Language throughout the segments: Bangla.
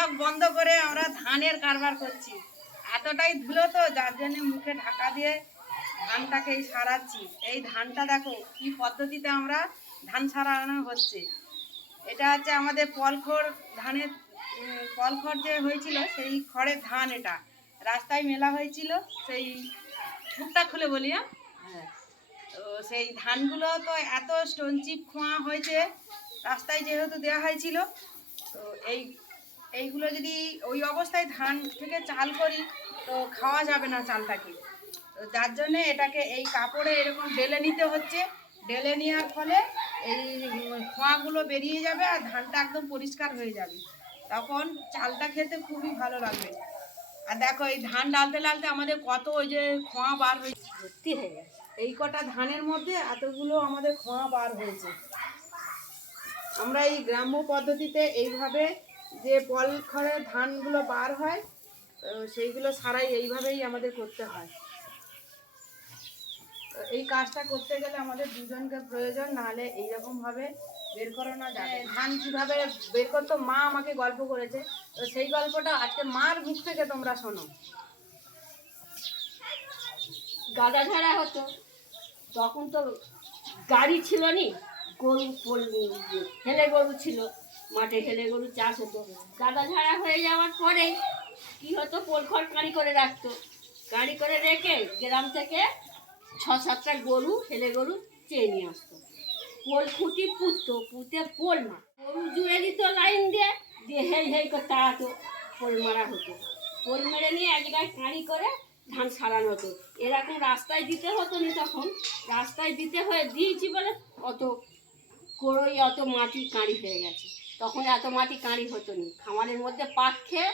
সব বন্ধ করে আমরা ধানের কারবার করছি। এতটাই ধুলো তো, যার জন্য মুখে ঢাকা দিয়ে ধানটাকে সারাচ্ছি। এই ধানটা দেখো কি পদ্ধতিতে আমরা ধান সারানো হচ্ছে। এটা হচ্ছে আমাদের পলখড় ধানের, পলখড় যে হয়েছিল সেই খড়ের ধান। এটা রাস্তায় মেলা হয়েছিল, সেই মুখটা খুলে বলি। হ্যাঁ, তো সেই ধানগুলো তো এত স্টোনচিপ খোঁয়া হয়েছে, রাস্তায় যেহেতু দেওয়া হয়েছিল। তো এইগুলো যদি ওই অবস্থায় ধান থেকে চাল করি তো খাওয়া যাবে না চালটাকে। তো যার জন্যে এটাকে এই কাপড়ে এরকম ঢেলে নিতে হচ্ছে। ঢেলে নেওয়ার ফলে এই খোঁয়াগুলো বেরিয়ে যাবে আর ধানটা একদম পরিষ্কার হয়ে যাবে। তখন চালটা খেতে খুবই ভালো লাগবে। আর দেখো এই ধান ডালতে ডালতে আমাদের কত ওই যে খোঁয়া বার হয়েছে, ভর্তি হয়ে গেছে। এই কটা ধানের মধ্যে এতগুলো আমাদের খোঁয়া বার হয়েছে। আমরা এই গ্রাম্য পদ্ধতিতে এইভাবে যে পল খড়ে ধানগুলো বার হয় সেইগুলো সারাই এইভাবেই আমাদের করতে হয়। এই কাজটা করতে গেলে আমাদের দুজনকে প্রয়োজন, নাহলে এইরকমভাবে বের করানো যাবে। ধান কীভাবে বের করতো মা আমাকে গল্প করেছে, তো সেই গল্পটা আজকে মার মুখ থেকে তোমরা শোনো। গাদা ঝাড়া হতো, তখন তো গাড়ি ছিল নি, গরু হেলে গরু ছিল, মাঠে হেলে গরু চাষ হতো। গাদা ঝাড়া হয়ে যাওয়ার পরে কি হতো, পোলখড় কাঁড়ি করে রাখতো। কাঁড়ি করে রেখে গ্রাম থেকে 6-7টা গরু, হেলে গরু চেয়ে নিয়ে আসতো। পোল খুঁটি পুঁততো, পুঁতে পোল মার গরু জুড়ে দিত লাইন দিয়ে দিয়ে হেই হেই করে তাড়াতো, পোল মারা হতো। পোল মেরে নিয়ে এক জায়গায় কাঁড়ি করে ধান সারানো হতো। এরকম রাস্তায় দিতে হতো না, তখন রাস্তায় দিতে হয়ে দিয়েছি বলে অত কোড়োই অত মাটি কাঁড়ি হয়ে গেছে। তখন এত মাটি কাঁড়ি হতো না, খামারের মধ্যে পাক খেয়ে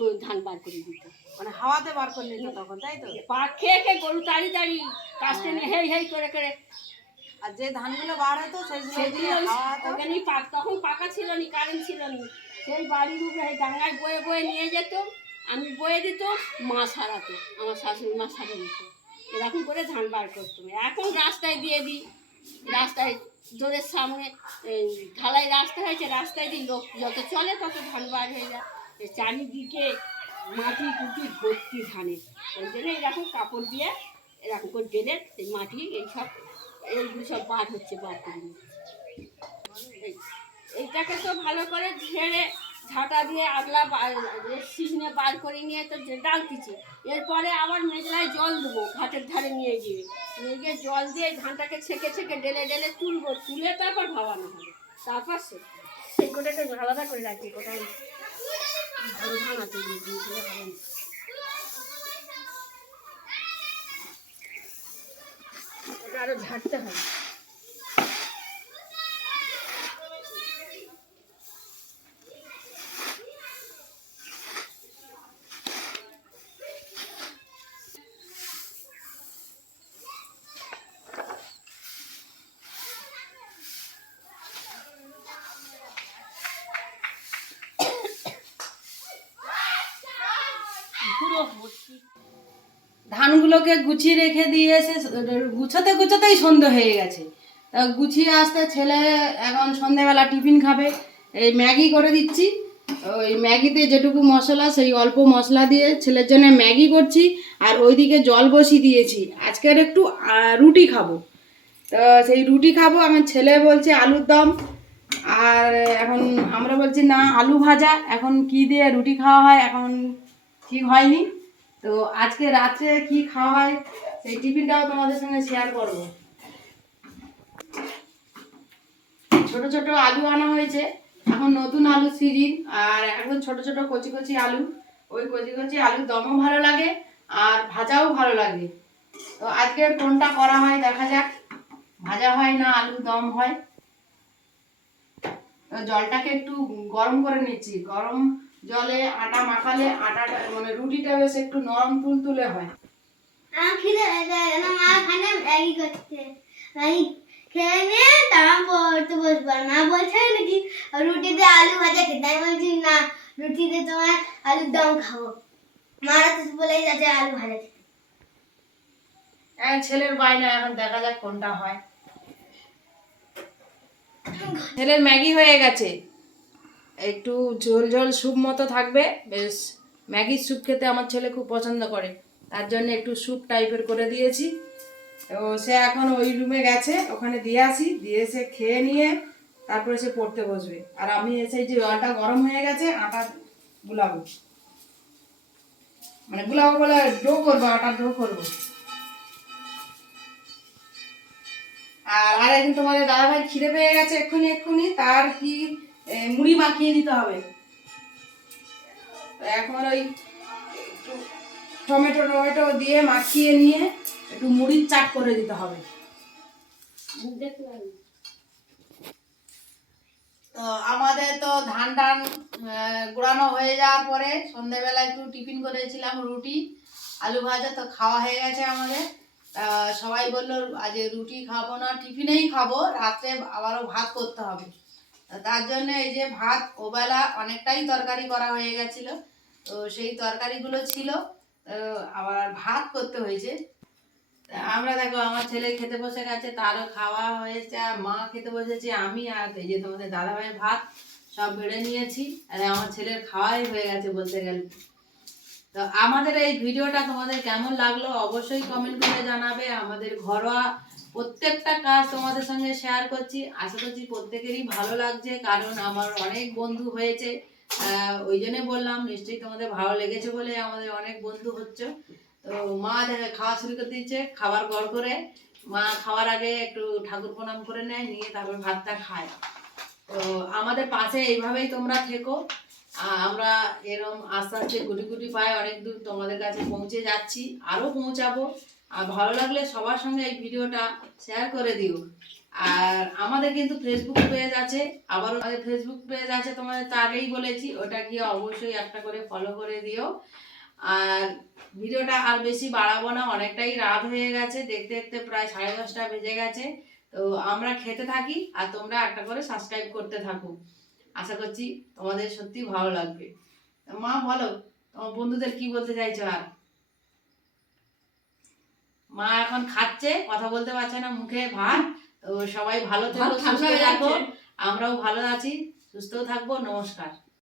গরু ধান বার করে দিত, মানে হাওয়াতে বার করে নিত তখন, তাই তো? পাক খেয়ে গরু তাড়ি তাড়ি কাস্টে নিয়ে হেই হেই করে করে। আর যে ধানগুলো বার হতো সেগুলো ওখানেই তখন পাকা ছিল না, কারেন্ট ছিল না, সেই বাড়ির উপরে ডাঙায় বয়ে বয়ে নিয়ে যেত, আমি বয়ে দিত, মা সারাতো, আমার শাশুড়ি মা সারা দিত। এরকম করে ধান বার করতাম। এখন রাস্তায় দিয়ে দিই, রাস্তায় দোরের সামনে ঢালাই রাস্তা হয়েছে, রাস্তায় দিই, লোক যত চলে তত ধান বার হয়ে যায়। চারিদিকে মাটি কুটি ভর্তি ধানের, ওই জন্য এরকম কাপড় দিয়ে এরকম করে ঢেলে এই মাটি এইগুলো সব বার হচ্ছে, বার করে এইটাকে তো ভালো করে ঝেড়ে ঝাঁটা দিয়ে আগলা সিজনে বার করে নিয়ে তো ডালতেছি। এরপরে আবার মেজলায় জল দেবো, ঘাটের ধারে নিয়ে গিয়ে জল দিয়ে ধানটাকে ছেঁকে ছেঁকে ঢেলে ঢেলে তুলবো, তুলে তারপর ভাবানো হবে। তারপর সেই কোটাটা আলাদা করে রাখি, কোথায় ভালো ধান আছে ভালো, ওটা আরো ঝাড়তে হয়। ধানগুলোকে গুছিয়ে রেখে দিয়ে এসে গুছোতে গুছোতেই সন্ধ্যে হয়ে গেছে। গুছিয়ে আসতে ছেলে এখন সন্ধেবেলা টিফিন খাবে। এই ম্যাগি করে দিচ্ছি। ওই ম্যাগিতে যেটুকু মশলা, সেই অল্প মশলা দিয়ে ছেলের জন্য ম্যাগি করছি। আর ওইদিকে জল বসিয়ে দিয়েছি, আজকের একটু রুটি খাবো। তো সেই রুটি খাবো, আমার ছেলে বলছে আলুর দম, আর এখন আমরা বলছি না আলু ভাজা। এখন কি দিয়ে রুটি খাওয়া হয় এখন ঠিক হয়নি। তো আজকে রাত্রে কি খাওয়া হয় সেই টিফিনটাও তোমাদের সঙ্গে শেয়ার করব। ছোট ছোট আলু আনা হয়েছে, এখন নতুন আলু সিজন, আর এখন ছোট ছোট কচি কচি আলু। ওই কচি কচি আলুর দমও ভালো লাগে আর ভাজাও ভালো লাগে। তো আজকের কোনটা করা হয় দেখা যাক, ভাজা হয় না আলুর দম হয়। তো জলটাকে একটু গরম করে নিচ্ছি, গরম জলে আটা মাখালে আটাটা মানে রুটিটা বেশ একটু নরম তুলতুলে হয়। খেয়ে নিয়ে তারপর পড়তে বসবো। মা বলছে নাকি রুটিতে আলু ভাজা খেতে, আমি বলছি না রুটিতে তোমার আলুর দম খাবো। মারা তো বলেই যাচ্ছে আলু ভাজা খেতে। ছেলের বায়না, এখন দেখা যাক কোনটা হয়। ছেলের ম্যাগি হয়ে গেছে, একটু ঝোল ঝোল স্যুপ মতো থাকবে, বেশ ম্যাগির স্যুপ খেতে আমার ছেলে খুব পছন্দ করে, তার জন্য একটু স্যুপ টাইপের করে দিয়েছি। তো সে এখন ওই রুমে গেছে, ওখানে দিয়ে আসি, দিয়ে এসে খেয়ে নিয়ে তারপরে সে পড়তে বসবে। আর আমি এসে যে জলটা গরম হয়ে গেছে, আটা গুলাবো, মানে গুলাবো বলে ডো করবো, আটা ডো করবো। আর একদিন তোমাদের দাদা ভাই খিদে পেয়ে গেছে এক্ষুনি তার কি মুড়ি মাখিয়ে দিতে হবে। তো এখন ওই একটু টমেটো দিয়ে মাখিয়ে নিয়ে একটু মুড়ির চাট করে দিতে হবে। দেখতে পারি। তো আমাদের তো ধান টান গুঁড়ানো হয়ে যাওয়ার পরে সন্ধ্যেবেলা একটু টিফিন করেছিলাম, রুটি আলু ভাজা। তো খাওয়া হয়ে গেছে আমাদের। সবাই বললো আজ রুটি খাবো না, টিফিনেই খাবো, রাত্রে আবারও ভাত করতে হবে। তার জন্য এই যে ভাত ওবেলা অনেকটাই তরকারি করা হয়ে গেছিল, তো সেই তরকারিগুলো ছিল, আবার ভাত করতে হয়েছে। আমরা দেখো আমার ছেলে খেতে বসে গেছে, তারও খাওয়া হয়েছে, আর মা খেতে বসেছে, আমি আর এই যে তোমাদের দাদাভাইয়ের ভাত সব বেড়ে নিয়েছি, আর আমার ছেলের খাওয়াই হয়ে গেছে বলতে গেলে। তো আমাদের এই ভিডিওটা তোমাদের কেমন লাগলো অবশ্যই কমেন্ট করে জানাবে। আমাদের ঘরোয়া প্রত্যেকটা কাজ তোমাদের সঙ্গে শেয়ার করছি, আশা করছি প্রত্যেকেরই ভালো লাগছে, কারণ আমার অনেক বন্ধু হয়েছে, ওই জন্য বললাম নিশ্চয়ই তোমাদের ভালো লেগেছে বলে আমাদের অনেক বন্ধু হচ্ছে। তো মা দেখে খাওয়া শুরু করে দিচ্ছে, খাবার গড় করে মা খাওয়ার আগে একটু ঠাকুর প্রণাম করে নেয়, নিয়ে তারপর ভাতটা খায়। তো আমাদের পাশে এইভাবেই তোমরা থেকো, আমরা এরম আস্তে আস্তে গুটি গুটি পায়ে অনেক দূর তোমাদের কাছে পৌঁছে যাচ্ছি, আরও পৌঁছাবো। আর ভালো লাগলে সবার সঙ্গে এই ভিডিওটা শেয়ার করে দিও। আর আমাদের কিন্তু ফেসবুক পেজ আছে, আবারও আমাদের ফেসবুক পেজ আছে, তোমাদের তো আগেই বলেছি, ওটা গিয়ে অবশ্যই একটা করে ফলো করে দিও। আর ভিডিওটা আর বেশি বাড়াবো না, অনেকটাই রাত হয়ে গেছে, দেখতে দেখতে প্রায় 10:30 বেজে গেছে। তো আমরা খেতে থাকি আর তোমরা একটা করে সাবস্ক্রাইব করতে থাকো, আশা করছি তোমাদের সত্যি ভালো লাগবে। মা বলো তোমার বন্ধুদের কি বলতে চাইছো? আর মা এখন খাচ্ছে, কথা বলতে পারছে না, মুখে ভাত। তো সবাই ভালো থেকো, সুস্থ থাকো, আমরাও ভালো আছি, সুস্থ থাকবো। নমস্কার।